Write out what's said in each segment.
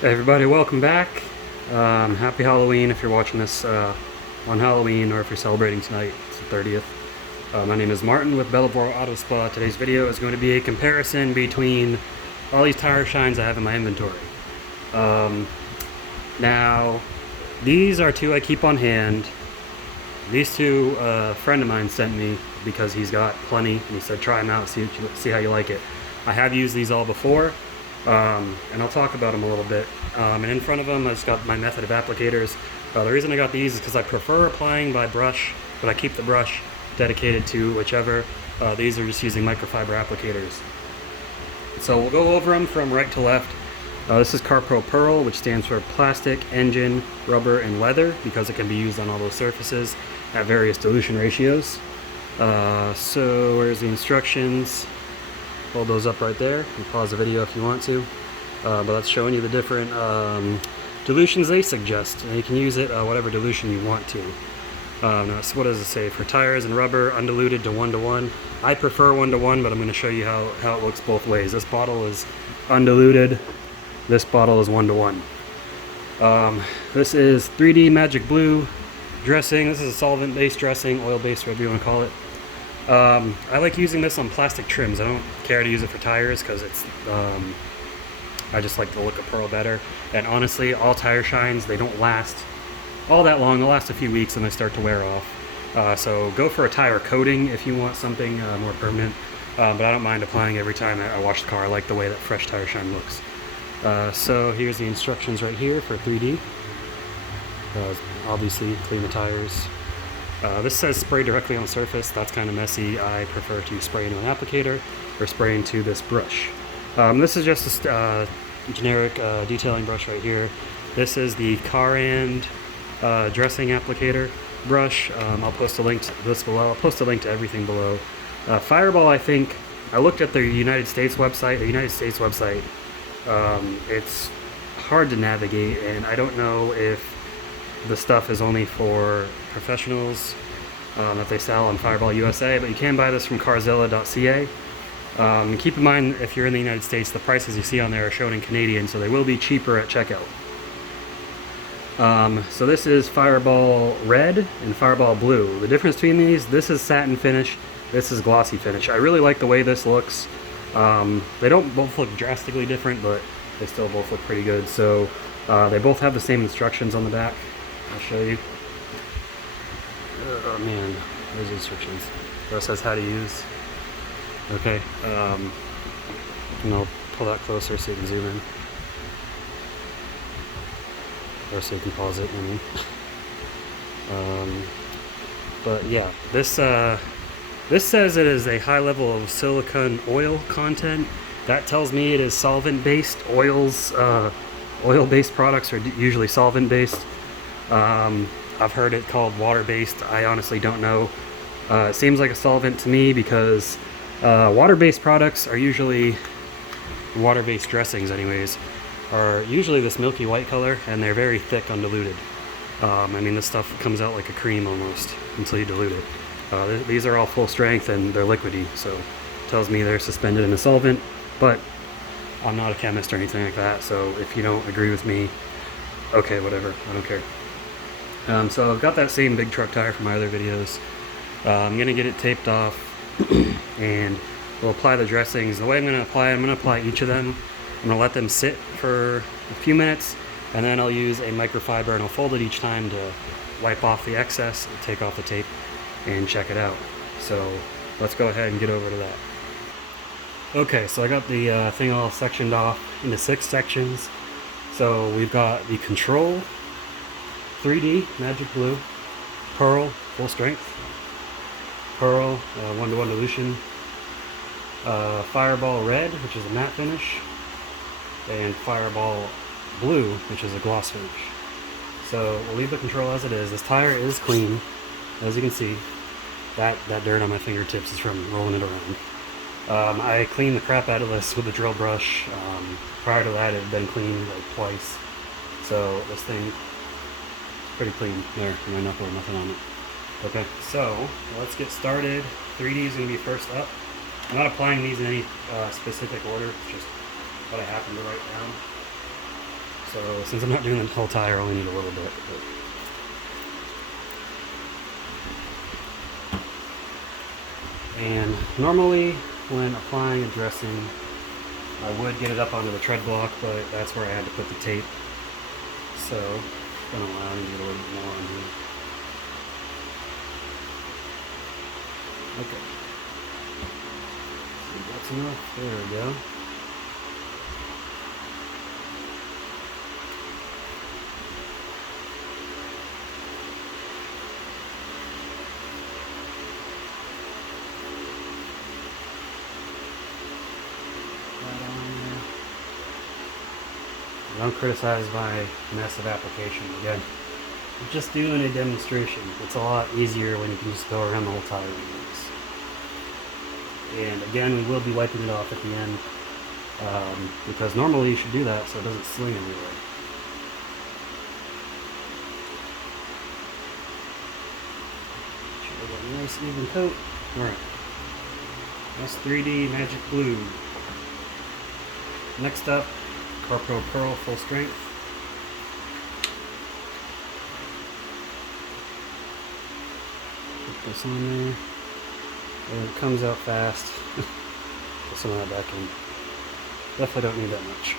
Hey everybody, welcome back. Happy Halloween if you're watching this on Halloween, or if you're celebrating tonight, it's the 30th. My name is Martin with Bellevore Auto Spa. Today's video is going to be a comparison between all these tire shines I have in my inventory. Now, these are two I keep on hand. These two a friend of mine sent me because he's got plenty, and he said try them out, see how you like it. I have used these all before. And I'll talk about them a little bit. And in front of them, I just got my method of applicators. The reason I got these is because I prefer applying by brush, but I keep the brush dedicated to whichever. These are just using microfiber applicators. So we'll go over them from right to left. This is Carpro Pearl, which stands for plastic, engine, rubber, and leather, because it can be used on all those surfaces at various dilution ratios. So where's the instructions? Hold those up right there and pause the video if you want to. But that's showing you the different dilutions they suggest, and you can use it whatever dilution you want to. Now, so what does it say? For tires and rubber, undiluted to 1:1. I prefer 1:1, but I'm going to show you how it looks both ways. This bottle is undiluted. This bottle is 1:1. This is 3D Magic Blue dressing. This is a solvent-based dressing, oil-based, whatever you want to call it. I like using this on plastic trims. I don't care to use it for tires because it's I just like the look of Perl better. And honestly, all tire shines, they don't last all that long. They'll last a few weeks and they start to wear off. So go for a tire coating if you want something more permanent. But I don't mind applying every time I wash the car. I like the way that fresh tire shine looks. So here's the instructions right here for 3D. Obviously, clean the tires. This says spray directly on the surface. That's kind of messy. I prefer to spray into an applicator or spray into this brush. This is just a generic detailing brush right here. This is the Carand dressing applicator brush. I'll post a link to this below. I'll post a link to everything below. Fireball, I think, I looked at their United States website. The United States website, it's hard to navigate, and I don't know if the stuff is only for professionals that they sell on Fireball USA, but you can buy this from carzilla.ca. Keep in mind, if you're in the United States, the prices you see on there are shown in Canadian, so they will be cheaper at checkout. So this is Fireball Red and Fireball Blue. The difference between these, this is satin finish, this is glossy finish. I really like the way this looks. They don't both look drastically different, but they still both look pretty good. So they both have the same instructions on the back. I'll show you. Oh man, there's the instructions. It says how to use. Okay, and I'll pull that closer so you can zoom in. Or so you can pause it, I mean. But yeah, this says it is a high level of silicone oil content. That tells me it is solvent-based. Oil-based products are usually solvent-based. I've heard it called water-based. I honestly don't know. It seems like a solvent to me because water-based products are usually, water-based dressings anyways, are usually this milky white color, and they're very thick undiluted. I mean, this stuff comes out like a cream almost until you dilute it. These are all full strength and they're liquidy, so it tells me they're suspended in a solvent, but I'm not a chemist or anything like that, so if you don't agree with me, okay, whatever, I don't care. So I've got that same big truck tire from my other videos. I'm going to get it taped off and we'll apply the dressings. The way I'm going to apply each of them. I'm going to let them sit for a few minutes, and then I'll use a microfiber and I'll fold it each time to wipe off the excess, take off the tape, and check it out. So let's go ahead and get over to that. Okay, so I got the thing all sectioned off into 6 sections. So we've got the Control 3D Magic Blue, Perl full strength, Perl 1:1 dilution, Fireball Red, which is a matte finish, and Fireball Blue, which is a gloss finish. So we'll leave the Control as it is. This tire is clean, as you can see. That dirt on my fingertips is from rolling it around. I cleaned the crap out of this with a drill brush. Prior to that, it had been cleaned like twice. So this thing, pretty clean there, no knuckle or nothing on it. Okay, so let's get started. 3D is going to be first up. I'm not applying these in any specific order, it's just what I happen to write down. So since I'm not doing the whole tire, I only need a little bit. And normally when applying a dressing, I would get it up onto the tread block, but that's where I had to put the tape. So it's going to allow me to get a little bit more on here. Okay. So that's enough. There we go. Don't criticize my mess of application. Again, I'm just doing a demonstration. It's a lot easier when you can just go around the whole tire rings. And again, we will be wiping it off at the end, because normally you should do that so it doesn't sling everywhere. Should have a nice even coat. Alright. That's 3D Magic Blue. Next up, Carpro Pearl full strength. Put this on there. And it comes out fast. Put some of that back in. Definitely don't need that much.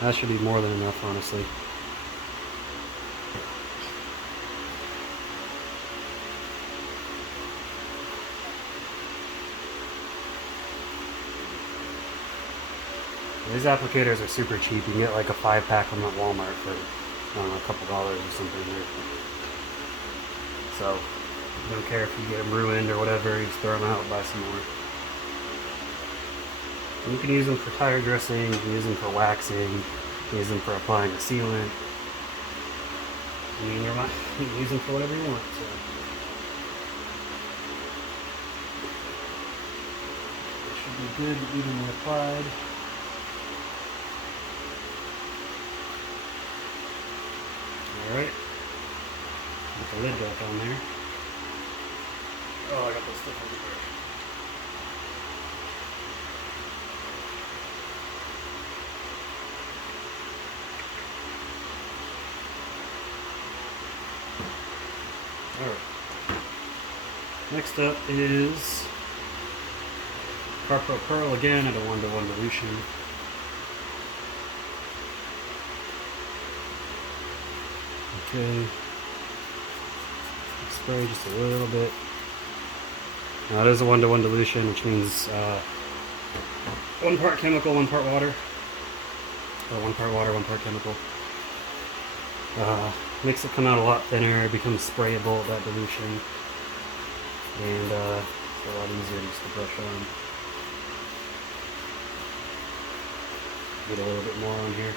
That should be more than enough, honestly. These applicators are super cheap. You can get like a 5-pack from at Walmart for, I don't know, a couple dollars or something. So, I don't care if you get them ruined or whatever, you just throw them out and buy some more. And you can use them for tire dressing, you can use them for waxing, you can use them for applying a sealant. I mean, you can use them for whatever you want. So. It should be good, evenly applied. Alright, put the lid back on there. Oh, I got this stuff over there. Alright. Next up is Carpro Pearl again at a 1-to-1 dilution. Okay, spray just a little bit. Now it is a 1-to-1 dilution, which means 1 part chemical, 1 part water. Or 1 part water, 1 part chemical. Makes it come out a lot thinner, it becomes sprayable at that dilution. And it's a lot easier just to brush on. Get a little bit more on here.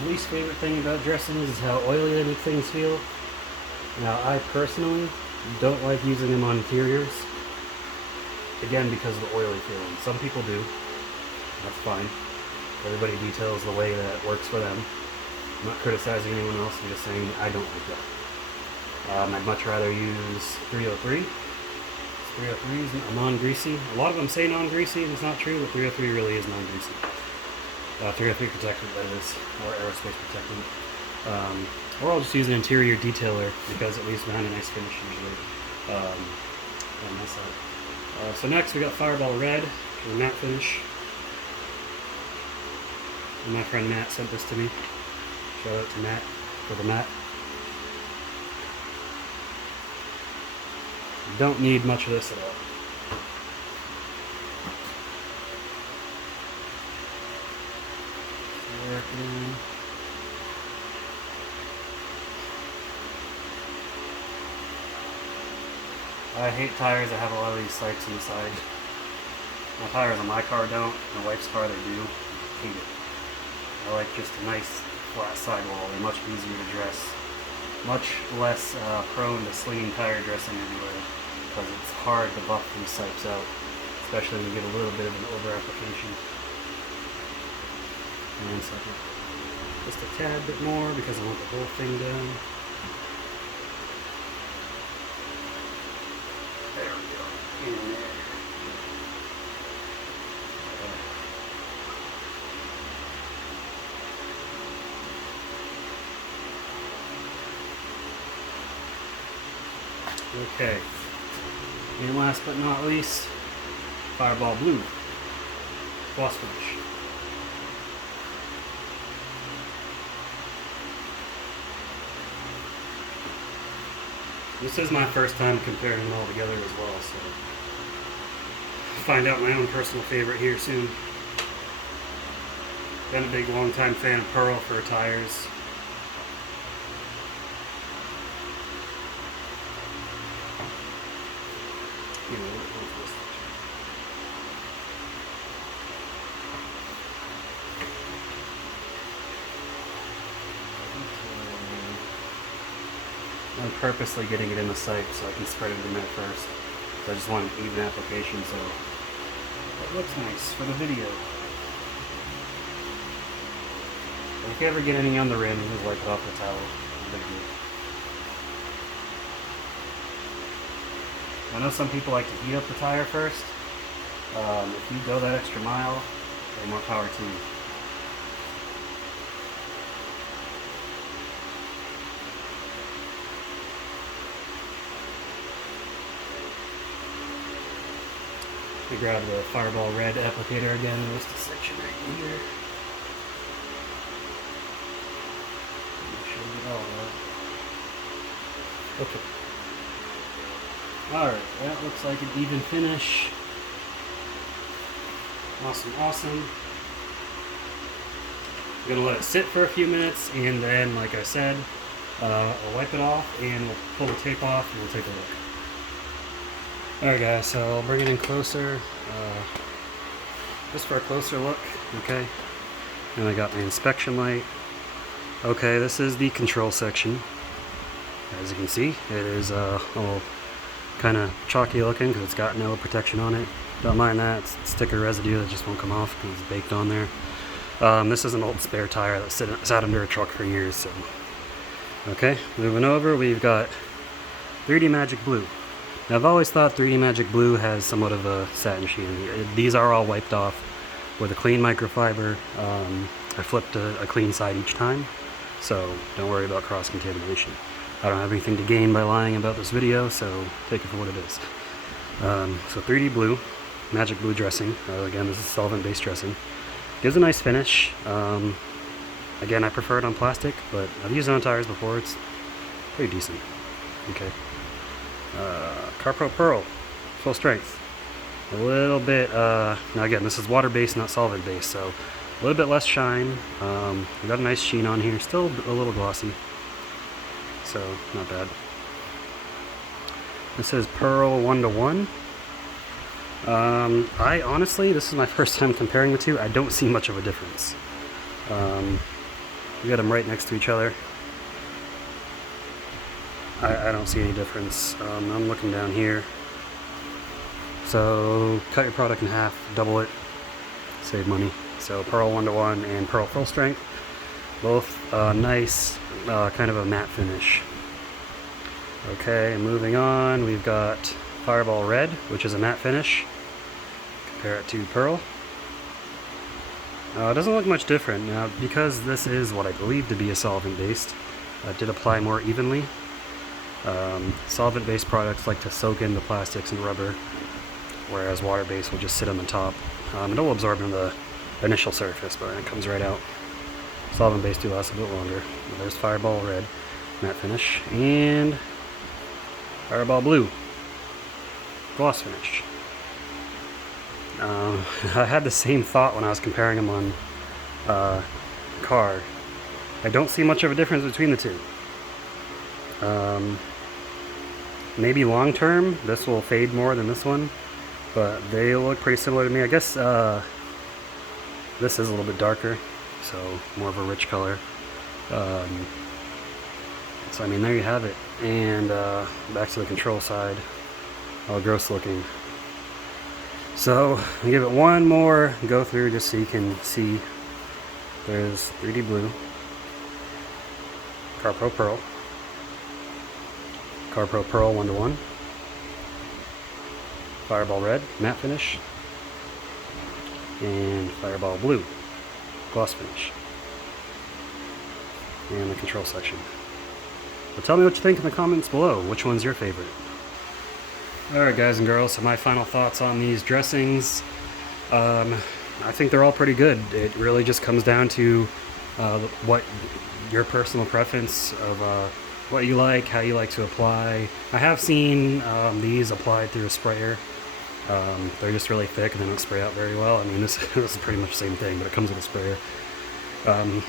My least favorite thing about dressings is how oily they make things feel. Now, I personally don't like using them on interiors. Again, because of the oily feeling. Some people do. That's fine. Everybody details the way that works for them. I'm not criticizing anyone else. I'm just saying I don't like that. I'd much rather use 303. 303 is a non-greasy. A lot of them say non-greasy, and it's not true, but 303 really is non-greasy. 303 protectant, that is, or aerospace protectant. Or I'll just use an interior detailer because it leaves behind a nice finish usually. On my side. So next we got Fireball Red for the matte finish. And my friend Matt sent this to me. Shout out to Matt for the matte. Don't need much of this at all. Working. I hate tires that have a lot of these sipes on the side. My tires on my car don't. My wife's car they do. I hate it. I like just a nice flat sidewall. They're much easier to dress. Much less prone to slinging tire dressing everywhere because it's hard to buff these sipes out, especially when you get a little bit of an over application. And second, just a tad bit more because I want the whole thing done. Okay, and last but not least, Fireball Blue gloss finish. This is my first time comparing them all together as well, so I'll find out my own personal favorite here soon. Been a big long time fan of Perl for tires. I'm purposely getting it in the sight so I can spread it in there first. So I just want an even application so it looks nice for the video. If you ever get any on the rim, just wipe it off the towel. No big deal. I know some people like to heat up the tire first. If you go that extra mile, then more power to you. We grab the Fireball Red applicator again. There's the section right here. Okay. Alright, that looks like an even finish. Awesome, awesome. I'm gonna let it sit for a few minutes and then, like I said, I'll wipe it off and we'll pull the tape off and we'll take a look. Alright guys, so I'll bring it in closer, just for a closer look, okay? And I got my inspection light. Okay, this is the control section. As you can see, it is a little kind of chalky looking because it's got no protection on it. Don't mind that, it's sticker residue that just won't come off because it's baked on there. This is an old spare tire that sat under a truck for years, so. Okay, moving over, we've got 3D Magic Blue. Now, I've always thought 3D Magic Blue has somewhat of a satin sheen. These are all wiped off with a clean microfiber. I flipped a clean side each time, so don't worry about cross-contamination. I don't have anything to gain by lying about this video, so take it for what it is. So 3D Blue, Magic Blue dressing. Again, this is solvent-based dressing. Gives a nice finish. Again, I prefer it on plastic, but I've used it on tires before. It's pretty decent. Okay. Carpro Pearl, full strength. A little bit, now again, this is water-based, not solvent-based, so a little bit less shine. We got a nice sheen on here, still a little glossy, so not bad. This is Perl 1:1. I honestly, this is my first time comparing the two. I don't see much of a difference. We got them right next to each other. I don't see any difference. I'm looking down here. So cut your product in half, double it, save money. So Perl 1:1 and Perl full strength, both nice, kind of a matte finish. Okay, moving on, we've got Fireball Red, which is a matte finish. Compare it to Perl. It doesn't look much different. Now, because this is what I believe to be a solvent-based, it did apply more evenly. Solvent-based products like to soak into plastics and rubber, whereas water-based will just sit on the top. It'll absorb in the initial surface, but then it comes right out. Solvent-based do last a bit longer. There's Fireball Red, matte finish, and Fireball Blue, gloss finish. I had the same thought when I was comparing them on car. I don't see much of a difference between the two. Maybe long term this will fade more than this one, but they look pretty similar to me. I guess this is a little bit darker, so more of a rich color. So I mean, there you have it. And back to the control side, all gross looking. So I'll give it one more go through just so you can see. There's 3D Blue, Carpro Pearl, Carpro Pearl 1:1, Fireball Red, matte finish. And Fireball Blue, gloss finish. And the control section. But tell me what you think in the comments below. Which one's your favorite? Alright guys and girls, so my final thoughts on these dressings. I think they're all pretty good. It really just comes down to what your personal preference of what you like, how you like to apply. I have seen these applied through a sprayer. They're just really thick and they don't spray out very well. I mean, this is pretty much the same thing, but it comes with a sprayer.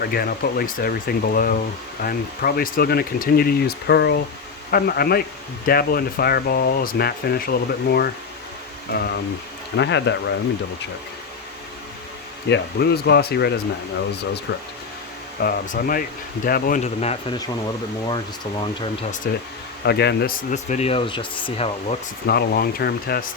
Again, I'll put links to everything below. I'm probably still going to continue to use Perl. I might dabble into Fireball's matte finish a little bit more. And I had that right. Let me double check. Yeah, blue is glossy, red is matte. I was correct. So I might dabble into the matte finish one a little bit more, just to long-term test it. Again, this video is just to see how it looks. It's not a long-term test.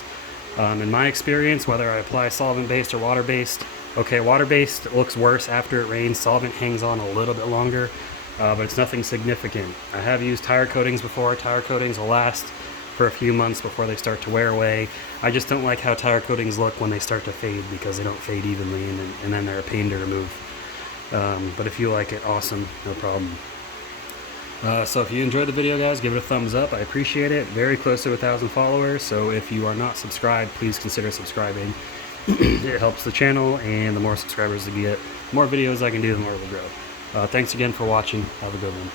In my experience, whether I apply solvent-based or water-based, okay, water-based looks worse after it rains. Solvent hangs on a little bit longer, but it's nothing significant. I have used tire coatings before. Tire coatings will last for a few months before they start to wear away. I just don't like how tire coatings look when they start to fade, because they don't fade evenly, and then they're a pain to remove. But if you like it, awesome, no problem. So if you enjoyed the video, guys, give it a thumbs up. I appreciate it. Very close to 1,000 followers, so if you are not subscribed, please consider subscribing. It helps the channel, and the more subscribers we get, the more videos I can do, the more it will grow. Thanks again for watching. Have a good one.